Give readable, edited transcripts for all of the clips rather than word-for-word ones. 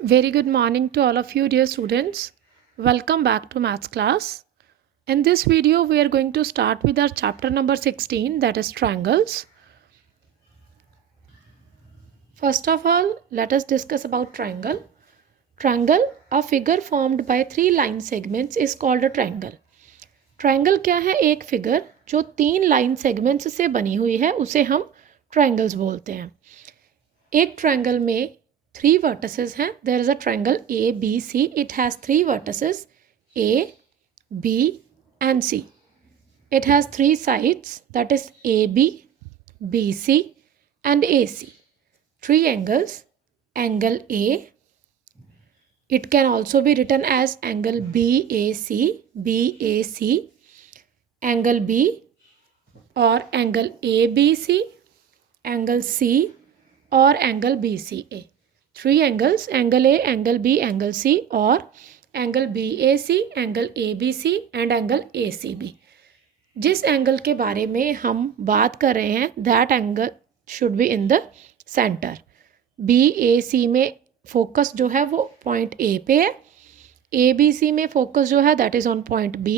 Very good morning to all of you, dear students. Welcome back to maths class. In this video, we are going to start with our chapter number 16, that is triangles. First of all, let us discuss about triangle. Triangle, a figure formed by three line segments, is called a triangle. Triangle क्या है? एक figure जो तीन line segments से बनी हुई है उसे हम ट्रायंगल्स बोलते हैं. एक ट्रायंगल में थ्री वर्टिसेस हैं. There is a triangle A B C. It has three vertices A B and C. It has three sides that is A B C and A C. Three angles. Angle A, it can also be written as angle BAC, angle B or angle ABC, angle C or angle BCA. Three angles, angle A, angle B, angle C or angle BAC, angle ABC and angle ACB. जिस angle के बारे में हम बात कर रहे हैं that angle should be in the centre. BAC में फोकस जो है वो पॉइंट ए पे है. ABC में फोकस जो है that is on point B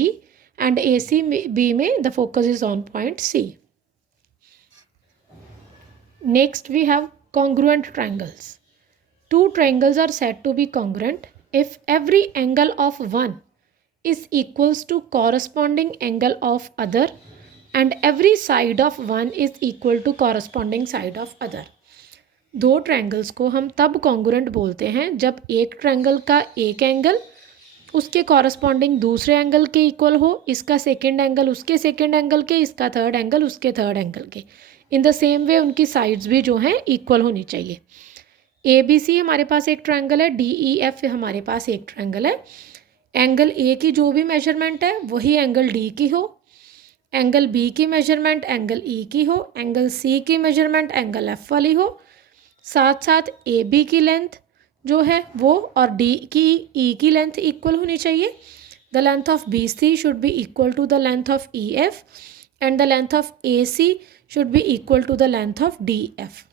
and ACB में the focus is on point C. Next we have congruent triangles. Two triangles are said to be congruent if every angle of one is equals to corresponding angle of other and every side of one is equal to corresponding side of other. दो triangles को हम तब congruent बोलते हैं जब एक triangle का एक एंगल उसके कॉरस्पॉन्डिंग दूसरे एंगल के इक्वल हो, इसका सेकंड एंगल उसके सेकंड एंगल के, इसका थर्ड एंगल उसके थर्ड एंगल के. इन द सेम वे उनकी साइड्स भी जो हैं इक्वल होनी चाहिए. ए बी सी हमारे पास एक ट्रायंगल है, डी ई एफ हमारे पास एक ट्रायंगल है. एंगल ए की जो भी मेजरमेंट है वही एंगल डी की हो, एंगल बी की मेजरमेंट एंगल ई की हो, एंगल सी की मेजरमेंट एंगल एफ वाली हो. साथ साथ ए बी की लेंथ जो है वो और डी की ई की लेंथ इक्वल होनी चाहिए. The length of B C should be equal to the length of E F and the length of A C should be equal to the length of D F.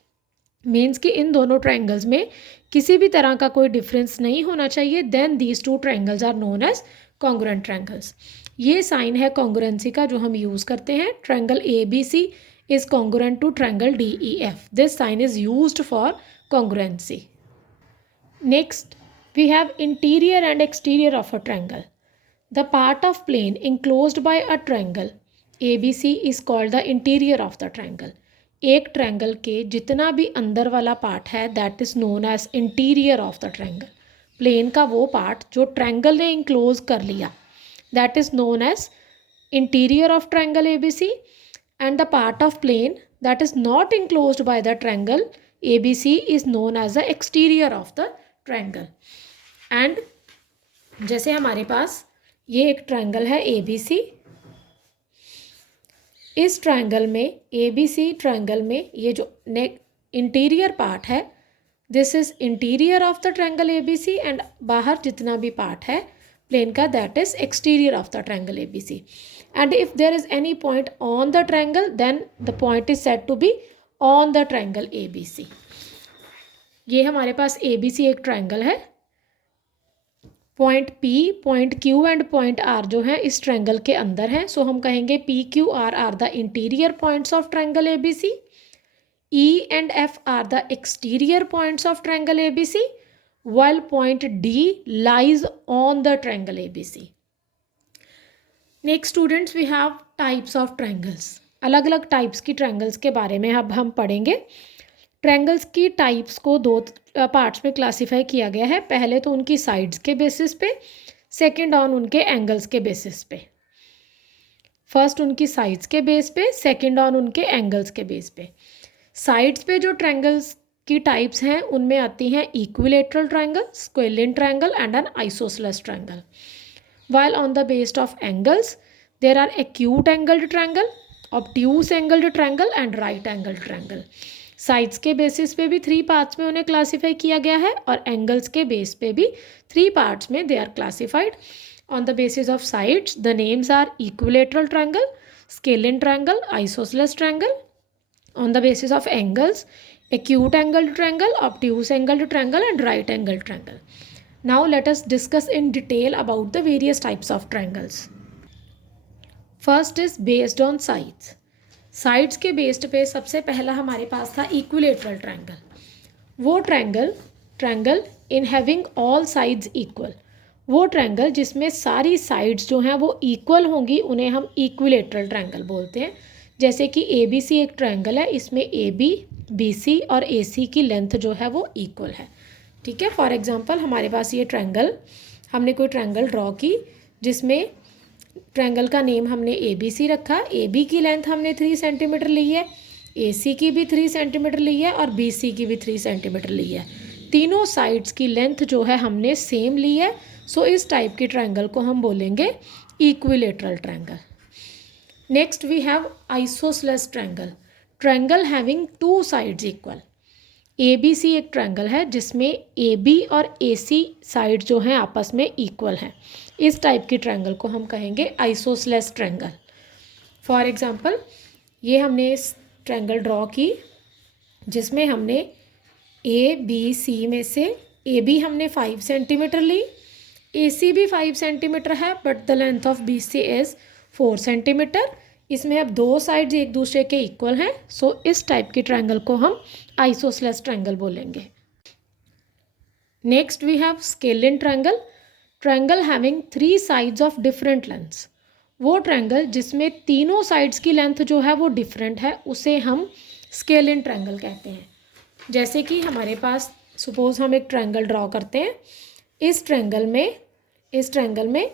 Means कि इन दोनों triangles में किसी भी तरह का कोई difference नहीं होना चाहिए. Then these two triangles are known as congruent triangles. ये साइन है कॉन्ग्रुएंसी का जो हम यूज़ करते हैं. Triangle A B C is congruent to triangle DEF. This sign is used for congruency. Next, we have interior and exterior of a triangle. The part of plane enclosed by a triangle ABC is called the interior of the triangle. एक triangle के जितना भी अंदर वाला part है that is known as interior of the triangle. Plane का वो part जो ट्रायंगल ने इंक्लोज कर लिया that is known as interior of triangle ABC. And the part of plane that is not enclosed by the triangle ABC is known as the exterior of the triangle. And जैसे हमारे पास ये एक triangle है ABC. इस triangle में ABC triangle में ये जो इंटीरियर पार्ट है this is interior of the triangle ABC and बाहर जितना भी पार्ट है प्लेन का that is exterior of the triangle ABC. And if there is any point on the triangle then the point is said to be on the triangle ABC. ये हमारे पास ABC एक triangle है. Point P, point Q and point R जो है इस triangle के अंदर है. सो हम कहेंगे PQR are the interior points of triangle ABC. E and F are the exterior points of triangle ABC while point D lies on the triangle ABC. Next students we have types of triangles. अलग अलग types की triangles के बारे में अब हम पढ़ेंगे. Triangles की टाइप्स को दो पार्ट्स में क्लासीफाई किया गया है. पहले तो उनकी साइड्स के बेसिस पे, सेकंड ऑन उनके एंगल्स के बेसिस पे. फर्स्ट उनकी साइड्स के बेस पे, सेकंड ऑन उनके एंगल्स के बेस पे. साइड्स पे जो ट्रायंगल्स की टाइप्स हैं उनमें आती हैं equilateral triangle, squalane triangle and N isosceles triangle. While on the base of angles, there are acute angled triangle, obtuse angled triangle and right angled triangle. Sides के basis पे भी थ्री पार्ट्स में उन्हें classify किया गया है और angles के बेस पे भी थ्री पार्ट्स में they are classified. On the basis of sides the names are equilateral triangle, scalene triangle, isosceles triangle. On the basis of angles, acute angled triangle, obtuse angled triangle and right angled triangle. Now let us discuss in detail about the various types of triangles. First is based on sides. Sides के based पे सबसे पहला हमारे पास था equilateral triangle. वो triangle in having all sides equal, वो triangle जिसमें सारी साइड्स जो हैं वो इक्वल होंगी उन्हें हम इक्विलेटरल ट्रायंगल बोलते हैं. जैसे कि ए बी सी एक ट्रायंगल है, इसमें ए बी बी सी और ए सी की लेंथ जो है वो इक्वल है. ठीक है. फॉर एग्जांपल हमारे पास ये ट्रायंगल, हमने कोई ट्रायंगल ड्रॉ की जिसमें ट्रायंगल का नेम हमने ए बी सी रखा. ए बी की लेंथ हमने 3 सेंटीमीटर ली है, ए सी की भी 3 सेंटीमीटर ली है और बी सी की भी 3 सेंटीमीटर ली है. तीनों साइड्स की लेंथ जो है हमने सेम ली है. सो इस टाइप के ट्रायंगल को हम बोलेंगे equilateral triangle. Next we have isosceles triangle, triangle having 2 sides equal. A B C एक ट्रायंगल है जिसमें ए बी और ए सी साइड जो हैं आपस में इक्वल हैं. इस टाइप की ट्रायंगल को हम कहेंगे आइसोसेलेस ट्रायंगल. फॉर एग्जांपल ये हमने इस ट्रायंगल ड्रॉ की जिसमें हमने ए बी सी में से ए बी हमने 5 सेंटीमीटर ली, ए सी भी 5 सेंटीमीटर है but the length of B C is 4 centimetre. इसमें अब 2 साइड्स एक दूसरे के इक्वल हैं. सो इस टाइप की ट्रायंगल को हम आइसोसेलेस ट्रायंगल बोलेंगे. Next we have scalene triangle, triangle having 3 sides of different lengths. वो ट्रायंगल जिसमें तीनों साइड्स की लेंथ जो है वो डिफरेंट है उसे हम स्केलिन ट्रायंगल कहते हैं. जैसे कि हमारे पास सपोज हम एक ट्रायंगल ड्रॉ करते हैं. इस ट्रायंगल में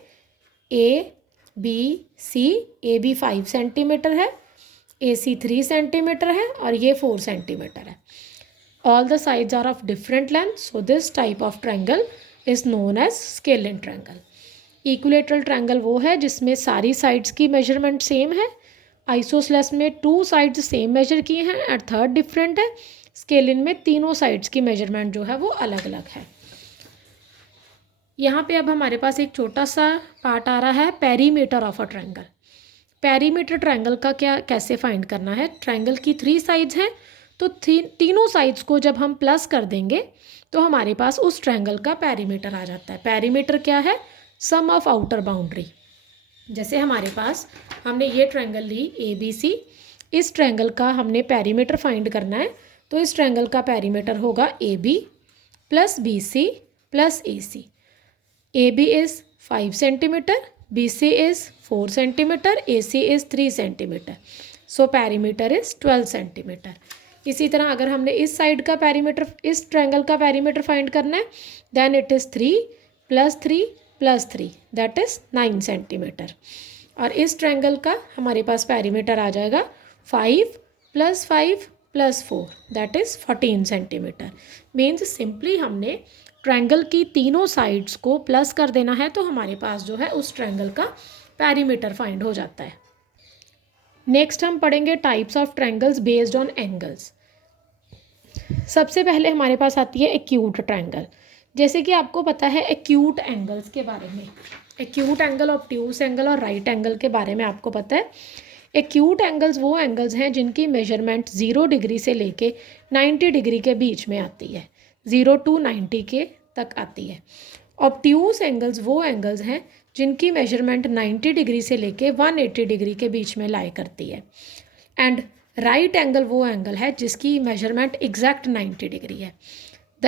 A B C, A B 5 centimetre है, ए सी 3 सेंटीमीटर है और ये 4 सेंटीमीटर है. All the sides are of different length, so this type of triangle is known as scalene triangle. Equilateral triangle वो है जिसमें सारी साइड्स की मेजरमेंट सेम है. आइसोसेलेस में 2 साइड्स सेम मेजर किए हैं एंड थर्ड डिफरेंट है. स्केलिन में तीनों साइड्स की मेजरमेंट जो है वो अलग अलग है. यहाँ पे अब हमारे पास एक छोटा सा पार्ट आ रहा है perimeter of a triangle. Perimeter triangle का कैसे फाइंड करना है. ट्रायंगल की 3 साइड्स हैं तो तीनों साइड्स को जब हम प्लस कर देंगे तो हमारे पास उस ट्रायंगल का पेरीमीटर आ जाता है. पेरीमीटर क्या है, सम ऑफ आउटर बाउंड्री. जैसे हमारे पास हमने ये ट्रायंगल ली ए बी सी, इस ट्रायंगल का हमने पेरीमीटर फाइंड करना है तो इस ट्रायंगल का पेरीमीटर होगा A B plus B C plus A C. A B is 5 centimetre, B C is 4 centimetre, A C is 3 centimetre. So perimeter is 12 centimetre. इसी तरह अगर हमने इस साइड का पेरीमीटर, इस ट्रायंगल का पेरीमीटर फाइंड करना है then it is 3 plus 3 plus 3 that is 9 centimetre. और इस ट्रायंगल का हमारे पास पेरीमीटर आ जाएगा 5 plus 5 plus 4 that is 14 centimetre. Means simply हमने ट्रायंगल की तीनों साइड्स को प्लस कर देना है तो हमारे पास जो है उस ट्रायंगल का पेरीमीटर फाइंड हो जाता है. नेक्स्ट हम पढ़ेंगे types of triangles based on angles. सबसे पहले हमारे पास आती है एक्यूट ट्रायंगल. जैसे कि आपको पता है एक्यूट एंगल्स के बारे में, एक्यूट एंगल, ऑब्ट्यूस एंगल और राइट एंगल के बारे में आपको पता है. एक्यूट एंगल्स वो एंगल्स हैं जिनकी मेजरमेंट 0 डिग्री से लेके 90 डिग्री के बीच में आती है, 0 to 90 के तक आती है. ऑब्ट्यूस एंगल्स वो एंगल्स हैं जिनकी मेजरमेंट 90 डिग्री से लेके 180 डिग्री के बीच में लाई करती है. एंड राइट एंगल वो एंगल है जिसकी मेजरमेंट एग्जैक्ट 90 डिग्री है. The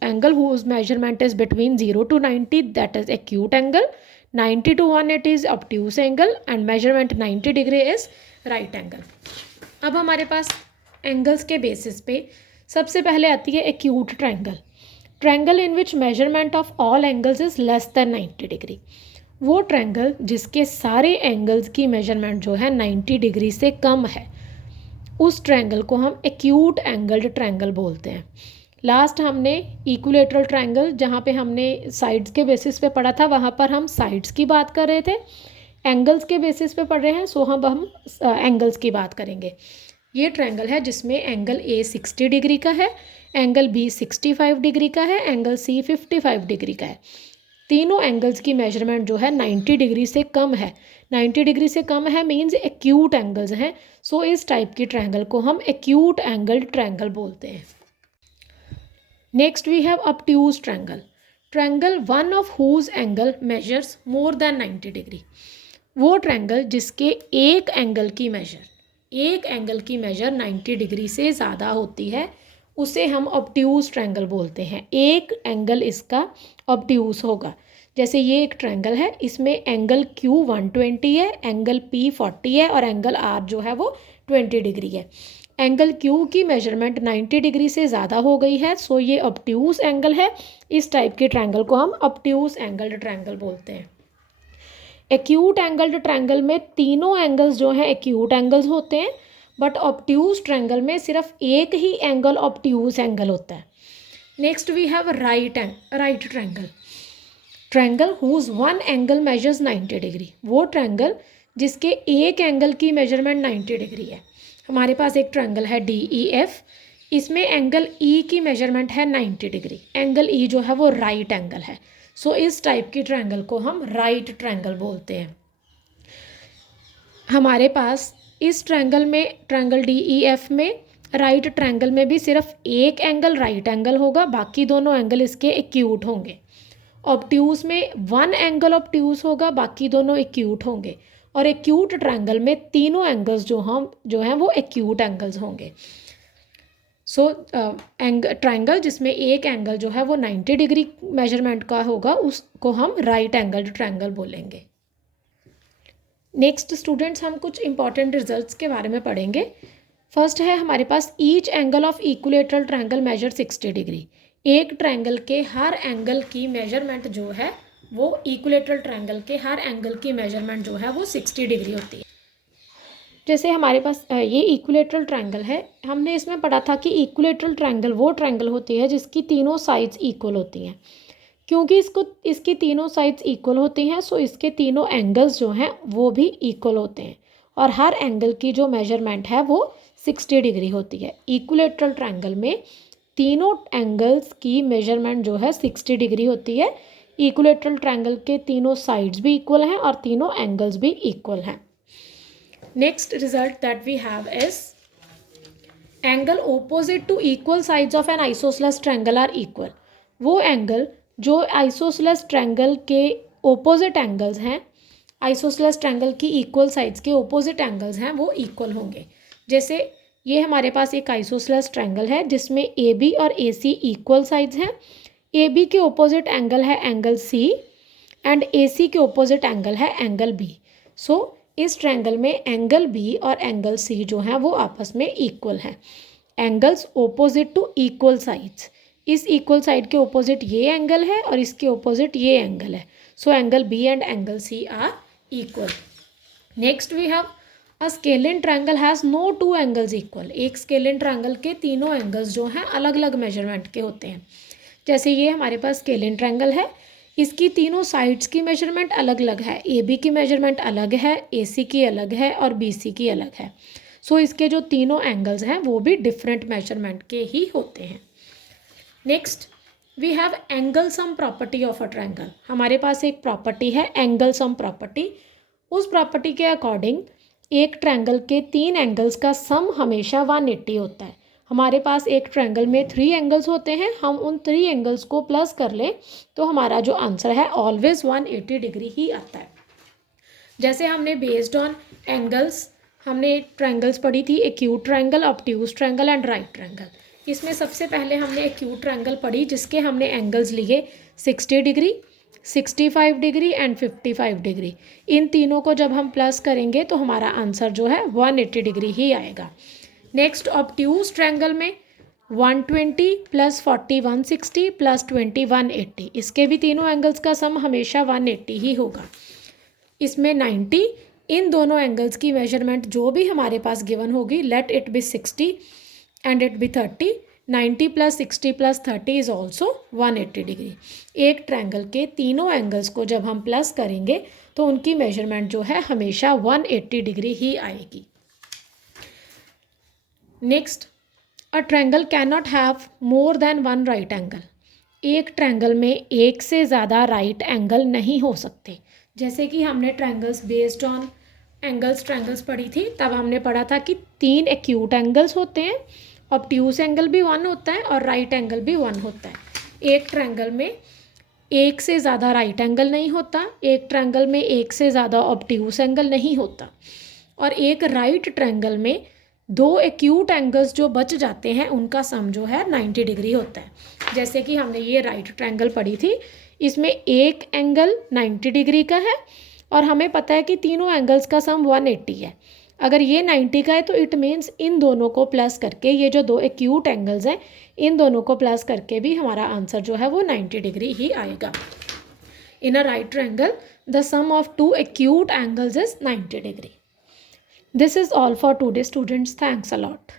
angle whose measurement is between 0 to 90 that is acute angle, 90 to 180 is obtuse angle and measurement 90 degree is right angle. अब हमारे पास एंगल्स के बेसिस पे सबसे पहले आती है acute triangle, triangle in which measurement of all angles is less than 90 degree. वो triangle जिसके सारे एंगल्स की मेजरमेंट जो है 90 डिग्री से कम है उस ट्रायंगल को हम एक्यूट एंगल्ड ट्रायंगल बोलते हैं. लास्ट हमने इक्विलेटरल ट्रायंगल जहाँ पे हमने साइड्स के बेसिस पे पढ़ा था वहाँ पर हम साइड्स की बात कर रहे थे. एंगल्स के बेसिस पे पढ़ रहे हैं सो हम एंगल्स की बात करेंगे. ये ट्रायंगल है जिसमें एंगल ए 60 डिग्री का है, एंगल बी 65 डिग्री का है, एंगल सी 55 डिग्री का है. तीनों एंगल्स की मेजरमेंट जो है 90 डिग्री से कम है, 90 डिग्री से कम है मीन्स एक्यूट एंगल्स हैं। सो इस टाइप की ट्रायंगल को हम एक्यूट एंगल्ड ट्रायंगल बोलते हैं। Next we have obtuse triangle, triangle one of whose angle measures more than 90 degree. वो ट्रायंगल जिसके एक एंगल की मेजर 90 डिग्री से ज़्यादा होती है उसे हम ऑब्ट्यूज ट्रायंगल बोलते हैं। एक एंगल इसका ऑब्ट्यूज होगा। जैसे ये एक ट्रायंगल है, इसमें एंगल Q 120 है, एंगल P 40 है और एंगल R जो है वो 20 डिग्री है। एंगल Q की मेजरमेंट 90 डिग्री से ज़्यादा हो गई है, सो ये ऑब्ट्यूज एंगल है। इस टाइप के ट्रायंगल को हम ऑब्ट्यूज एंगल्ड ट्रायंगल बोलते हैं। एक्यूट एंगल्ड ट्रायंगल में तीनों एंगल्स जो हैं एक्यूट एंगल्स होते हैं, बट ऑब्ट्यूज ट्रायंगल में सिर्फ एक ही एंगल ऑब्ट्यूज एंगल होता है। Next we have right triangle, triangle whose one angle measures 90 degree. वो ट्रायंगल जिसके एक एंगल की मेजरमेंट 90 डिग्री है। हमारे पास एक ट्रायंगल है DEF, इसमें एंगल E की मेजरमेंट है 90 डिग्री। एंगल E जो है वो राइट एंगल है। सो इस टाइप की ट्रायंगल को हम राइट ट्रायंगल बोलते हैं। हमारे पास इस ट्रायंगल में, ट्रायंगल DEF में, राइट ट्रायंगल में भी सिर्फ एक एंगल राइट एंगल होगा, बाकी दोनों एंगल इसके एक्यूट होंगे। ऑब्ट्यूज में वन एंगल ऑब्ट्यूज होगा, बाकी दोनों एक्यूट होंगे। और एक्यूट ट्रायंगल में तीनों एंगल्स जो हैं वो एक्यूट एंगल्स होंगे। सो ट्रायंगल जिसमें एक एंगल जो है वो 90 डिग्री मेजरमेंट का होगा उसको हम राइट एंगल्ड ट्रायंगल बोलेंगे। नेक्स्ट स्टूडेंट्स, हम कुछ इंपॉर्टेंट रिजल्ट्स के बारे में पढ़ेंगे। फर्स्ट है हमारे पास each angle of equilateral triangle measure 60 degree. एक ट्रायंगल के हर एंगल की मेजरमेंट जो है वो इक्विलेटरल ट्रायंगल के हर एंगल की मेजरमेंट जो है वो 60 डिग्री होती है। जैसे हमारे पास ये इक्विलेटरल ट्रायंगल है, हमने इसमें पढ़ा था कि इक्विलेटरल ट्रायंगल वो ट्रायंगल होती है जिसकी तीनों साइड्स इक्वल होती हैं। क्योंकि इसकी तीनों साइड्स इक्वल होती हैं, सो इसके तीनों एंगल्स जो हैं वो भी इक्वल होते हैं और हर एंगल की जो मेजरमेंट है वो 60 डिग्री होती है। इक्विलेटरल ट्रायंगल में तीनों एंगल्स की मेजरमेंट जो है 60 डिग्री होती है। इक्विलेटरल ट्रायंगल के तीनों साइड्स भी इक्वल हैं और तीनों एंगल्स भी इक्वल हैं। Next result that we have is angle opposite to equal sides of an isosceles triangle are equal. वो एंगल जो आइसोसेलेस ट्रायंगल के ओपोजिट एंगल्स हैं, आइसोसेलेस ट्रायंगल की इक्वल साइड्स के ओपोजिट एंगल्स हैं वो इक्वल होंगे। जैसे ये हमारे पास एक आइसोसेलेस ट्रायंगल है जिसमें AB और AC इक्वल साइड्स हैं। AB के ओपोजिट एंगल है एंगल C एंड AC के ओपोजिट एंगल है एंगल B। सो इस ट्रायंगल में एंगल B और एंगल C जो हैं वो आपस में इक्वल हैं। Angles opposite to equal sides, इस इक्वल साइड के ओपोजिट ये एंगल है और इसके ओपोजिट ये एंगल है। So angle B and angle C are equal. Next we have a scalene triangle has no two angles equal. एक स्केलिन ट्रायंगल के तीनों एंगल्स जो हैं अलग अलग मेजरमेंट के होते हैं। जैसे ये हमारे पास स्केलिन ट्रायंगल है, इसकी तीनों साइड्स की मेजरमेंट अलग अलग है। AB की मेजरमेंट अलग है, AC की अलग है और BC की अलग है। सो इसके जो तीनों एंगल्स हैं वो भी डिफरेंट मेजरमेंट के ही होते हैं। Next we have angle sum property of a triangle. हमारे पास एक प्रॉपर्टी है एंगल सम प्रॉपर्टी। उस प्रॉपर्टी के अकॉर्डिंग एक ट्रायंगल के तीन एंगल्स का सम हमेशा 180 होता है। हमारे पास एक ट्रायंगल में 3 एंगल्स होते हैं, हम उन 3 एंगल्स को प्लस कर लें तो हमारा जो आंसर है ऑलवेज 180 डिग्री ही आता है। जैसे हमने बेस्ड ऑन एंगल्स हमने ट्रायंगल्स पढ़ी थी, acute triangle, obtuse triangle and right triangle. इसमें सबसे पहले हमने एक्यूट ट्रायंगल पढ़ी जिसके हमने एंगल्स लिए 60 डिग्री, 65 डिग्री एंड 55 डिग्री। इन तीनों को जब हम प्लस करेंगे तो हमारा आंसर जो है 180 डिग्री ही आएगा। नेक्स्ट ऑब्ट्यूज ट्रायंगल में 120 प्लस 40 160 प्लस 20 180। इसके भी तीनों एंगल्स का सम हमेशा 180 ही होगा। इसमें 90, इन दोनों एंगल्स की मेजरमेंट जो भी हमारे पास गिवन होगी, let it be 60 and it be 30, 90 plus 60 plus 30 is also 180 degree. एक ट्रायंगल के तीनों एंगल्स को जब हम प्लस करेंगे तो उनकी मेजरमेंट जो है हमेशा 180 डिग्री ही आएगी। Next, a triangle can not have more than one right angle. एक ट्रायंगल में एक से ज़्यादा राइट एंगल नहीं हो सकते। जैसे कि हमने ट्रायंगल्स बेस्ड ऑन ट्रायंगल्स पढ़ी थी, तब हमने पढ़ा था कि 3 एक्यूट एंगल्स होते हैं, ऑब्ट्यूस एंगल भी 1 होता है और राइट एंगल भी 1 होता है। एक ट्रायंगल में एक से ज़्यादा राइट एंगल नहीं होता, एक ट्रायंगल में एक से ज़्यादा ऑब्ट्यूस एंगल नहीं होता, और एक राइट ट्रायंगल में 2 एक्यूट एंगल्स जो बच जाते हैं उनका सम जो है 90 डिग्री होता है। जैसे कि हमने ये राइट ट्रायंगल पढ़ी थी, इसमें एक एंगल 90 डिग्री का है और हमें पता है कि तीनों एंगल्स का सम 180 है। अगर ये 90 का है तो इट मीन्स इन दोनों को प्लस करके, ये जो 2 एक्यूट एंगल्स हैं इन दोनों को प्लस करके भी हमारा आंसर जो है वो 90 डिग्री ही आएगा। In a right triangle the sum of 2 acute angles is 90 degree. This is all for today, students. Thanks a lot.